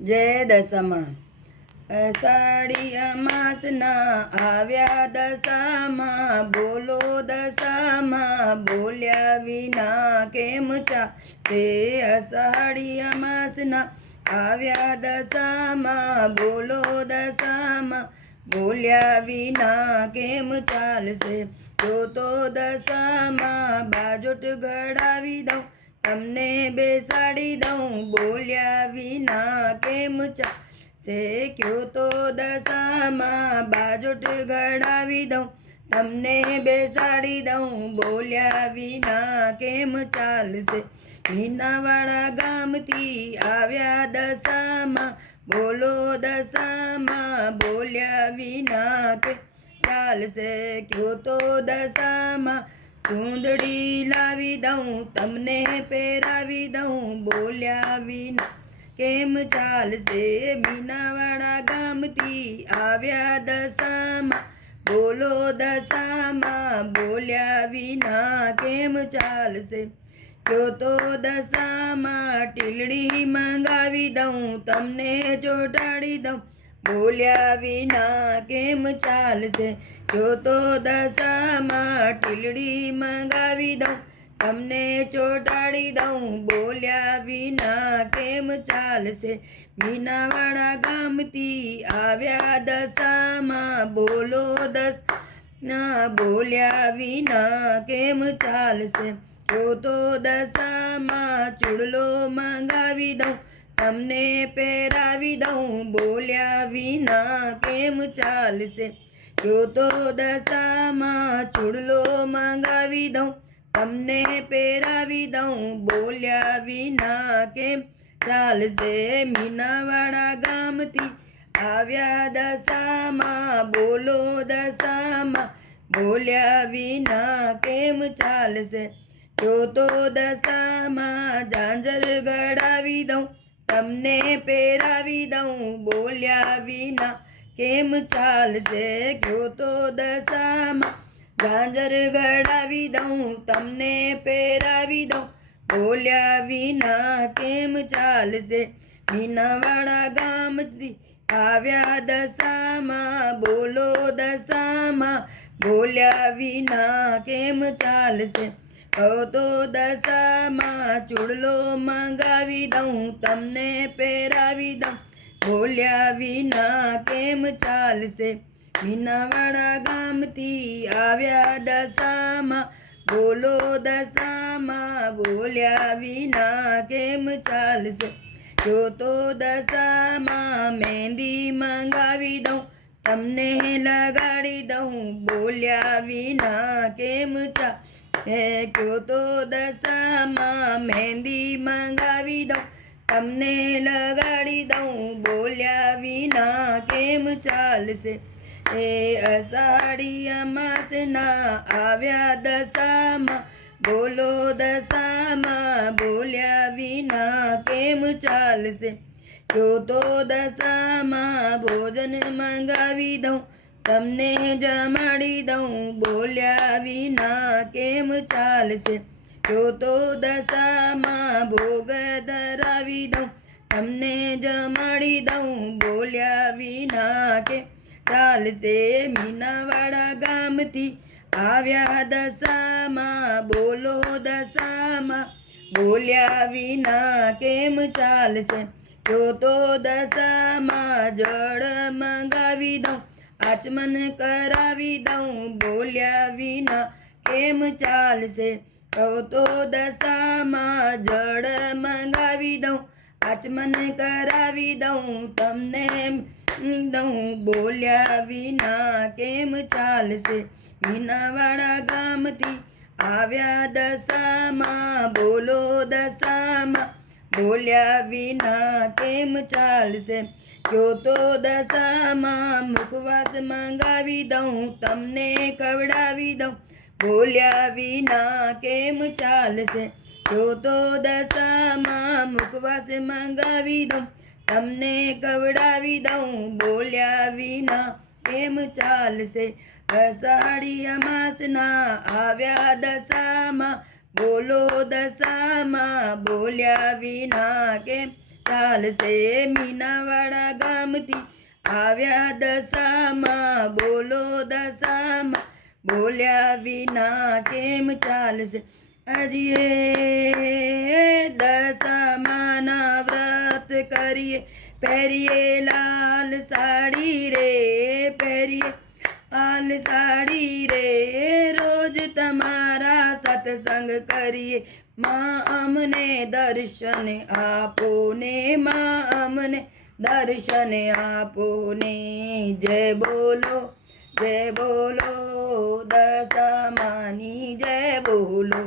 જય દશામાં અષાઢી અમાસના આવ્યા દશામાં બોલો દશામાં બોલ્યા વિના કેમ ચાલશે અષાઢી અમાસના આવ્યા દશામાં બોલો દશામાં બોલ્યા વિના કેમ ચાલશે? તો તો દશામાં બાજોટ ગળાવી દઉં. તમને બેસાડી દઉં બોલ્યા વિના કેમ ચાલશે કયો તો દશામાં બાજોટ ગળાવી દઉં. તમને બેસાડી દઉં બોલ્યા વિના કેમ ચાલશે? મીનાવાળા ગામથી આવ્યા દશામાં, બોલો દશામાં બોલ્યા વિના કે ચાલશે? કયો તો દશામાં ચૂંદડી લાવી દઉં, તમને પહેરાવી દઉં. બોલ્યા વિના કેમ ચાલશે? મીનાવાળા ગામથી આવ્યા દશામાં. બોલો દશામાં, બોલ્યા વિના કેમ ચાલશે? જો તો દશામાં ટીલડી મંગાવી દઉં, તમને ચોટાડી દઉં. બોલ્યા વિના કેમ ચાલશે? જો તો દશામાં ટીલડી મંગાવી દઉં, તમને ચોટાડી દઉં. બોલ્યા વિના કેમ ચાલશે? મીનાવાળા ગામથી આવ્યા દશામાં બોલો દસ ના, બોલ્યા વિના કેમ ચાલશે? જો તો દશામાં ચૂડલો મંગાવી દઉં તમને પહેરાવી દઉં, બોલ્યા વિના કેમ ચાલશે? જો તો દશામાં ચૂડલો મંગાવી દઉં, તમને પહેરાવી દઉં, બોલ્યા વિના કેમ ચાલશે? મીનાવાળા ગામથી આવ્યા દશામાં, બોલો દશામાં, બોલ્યા વિના કેમ ચાલશે? જો તો દશામાં ઝાંઝર ગળાવી દઉં તમને પહેરાવી દઉં બોલ્યા વિના કેમ ચાલશે? ગયો તો દશામાં ગાંજર ગળાવી દઉં, તમને પહેરાવી દઉં બોલ્યા વિના કેમ ચાલશે? મીનાવાળા ગામથી આવ્યા દશામાં, બોલો દશામાં, બોલ્યા વિના કેમ ચાલશે? તો દશામાં ચૂડલો મંગાવી દઉં, તમને પહેરાવી દઉં. બોલ્યા વિના કેમ ચાલશે? મીનાવાળા ગામથી આવ્યા દશામાં. બોલો દશામાં, બોલ્યા વિના કેમ ચાલશે? જો તો દશામાં મહેંદી મંગાવી દઉં, તમને લગાડી દઉં. બોલ્યા વિના કેમ ચા? હે તો દશામાં મહેંદી મંગાવી દઉં, તમને લગાડી દઉં. બોલ્યા વિના કેમ ચાલશે? એ અષાઢી અમાસના આવ્યા દશામાં, બોલો દશામાં. બોલ્યા વિના કેમ ચાલશે? જો તો દશામાં ભોજન મંગાવી દઉં તમને જમાડી દઉં, બોલ્યા વિના કેમ ચાલશે? જો તો દશામાં ભોગ ધરાવી દઉં, તમને જમાડી દઉં, બોલ્યા વિના કે ચાલશે? મીનાવાળા ગામથી આવ્યા દશામાં, બોલો દશામાં, બોલ્યા વિના કેમ ચાલશે? જો તો દશામાં જળ મંગાવી દઉં આચમન કરાવી દઉં બોલ્યા વિના કેમ ચાલશે? તો દશામાં જળ મંગાવી દઉં, આચમન કરાવી દઉં, તમને દઉં બોલ્યા વિના કેમ ચાલશે? વિનાવાળા ગામથી આવ્યા દશામાં, બોલો દશામાં, બોલ્યા વિના કેમ ચાલશે? જો તો દશામાં મુખવાસ મંગાવી દઉં, તમને કવડાવી દઉં. બોલ્યા વિના કેમ ચાલશે? જો તો દશામાં મુખવાસ મંગાવી દઉં, તમને કવડાવી દઉં. બોલ્યા વિના કેમ ચાલશે? અષાઢી અમાસના આવ્યા દશામાં, બોલો દશામાં. બોલ્યા વિના કેમ ચાલશે મીનાવાડા ગામથી. આવ્યા દશામાં, બોલો દશામાં. બોલ્યા વિના કેમ ચાલશે? અજીએ દશામાના વ્રત કરીએ. પહેરીએ લાલ સાડી રે, પહેરીએ લાલ સાડી રે. રોજ તમારા સત્સંગ કરીએ. માં અમને દર્શન આપો ને, માં અમને દર્શન આપો ને. જય બોલો જય બોલો દશામાની જય બોલો.